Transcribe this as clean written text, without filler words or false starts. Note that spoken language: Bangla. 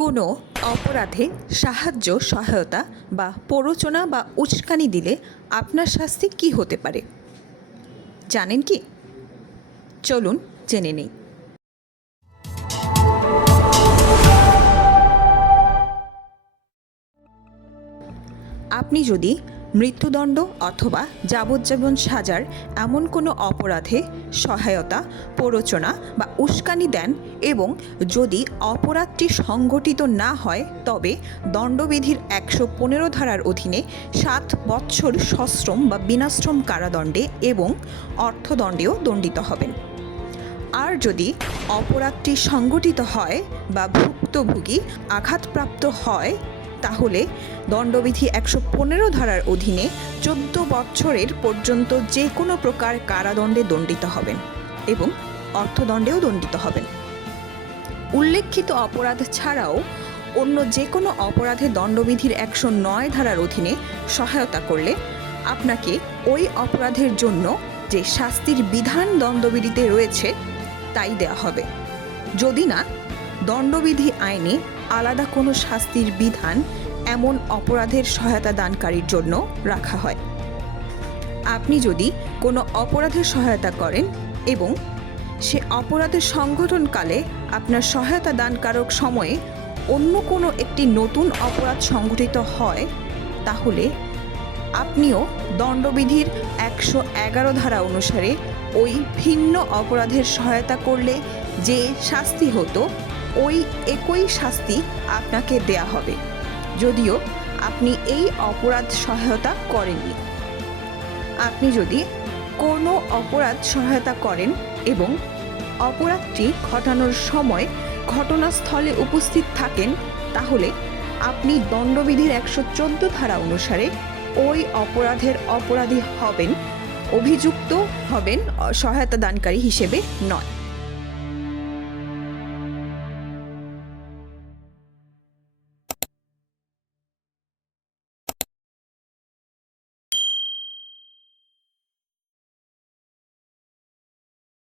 কোনো অপরাধে সাহায্য, সহায়তা বা প্ররোচনা বা উস্কানি দিলে আপনার শাস্তি কী হতে পারে জানেন কি? চলুন জেনে নিই। আপনি যদি মৃত্যুদণ্ড অথবা যাবজ্জীবন সাজার এমন কোনো অপরাধে সহায়তা, প্ররোচনা বা উস্কানি দেন এবং যদি অপরাধটি সংঘটিত না হয় তবে দণ্ডবিধির ১১৫ ধারার অধীনে ৭ বৎসর সশ্রম বা বিনাশ্রম কারাদণ্ডে এবং অর্থদণ্ডেও দণ্ডিত হবেন। আর যদি অপরাধটি সংঘটিত হয় বা ভুক্তভোগী আঘাতপ্রাপ্ত হয় তাহলে দণ্ডবিধি ১১৫ ধারার অধীনে ১৪ বছরের পর্যন্ত যে কোনো প্রকার কারাদণ্ডে দণ্ডিত হবেন এবং অর্থদণ্ডেও দণ্ডিত হবেন। উল্লেখিত অপরাধ ছাড়াও অন্য যে কোনো অপরাধে দণ্ডবিধির ১০৯ ধারার অধীনে সহায়তা করলে আপনাকে ওই অপরাধের জন্য যে শাস্তির বিধান দণ্ডবিধিতে রয়েছে তাই দেওয়া হবে, যদি না দণ্ডবিধি আইনে আলাদা কোনো শাস্তির বিধান এমন অপরাধের সহায়তা দানকারীর জন্য রাখা হয়। আপনি যদি কোনো অপরাধের সহায়তা করেন এবং সে অপরাধের সংঘটনকালে আপনার সহায়তা দানকারক সময়ে অন্য কোনো একটি নতুন অপরাধ সংঘটিত হয় তাহলে আপনিও দণ্ডবিধির ১১১ ধারা অনুসারে ওই ভিন্ন অপরাধের সহায়তা করলে যে শাস্তি হতো ওই একই শাস্তি আপনাকে দেয়া হবে, যদিও আপনি এই অপরাধ সহায়তা করেননি। আপনি যদি কোনো অপরাধ সহায়তা করেন এবং অপরাধটি ঘটানোর সময় ঘটনাস্থলে উপস্থিত থাকেন তাহলে আপনি দণ্ডবিধির ১১৪ ধারা অনুসারে ওই অপরাধের অপরাধী হবেন, অভিযুক্ত হবেন সহায়তা দানকারী হিসেবে নয়।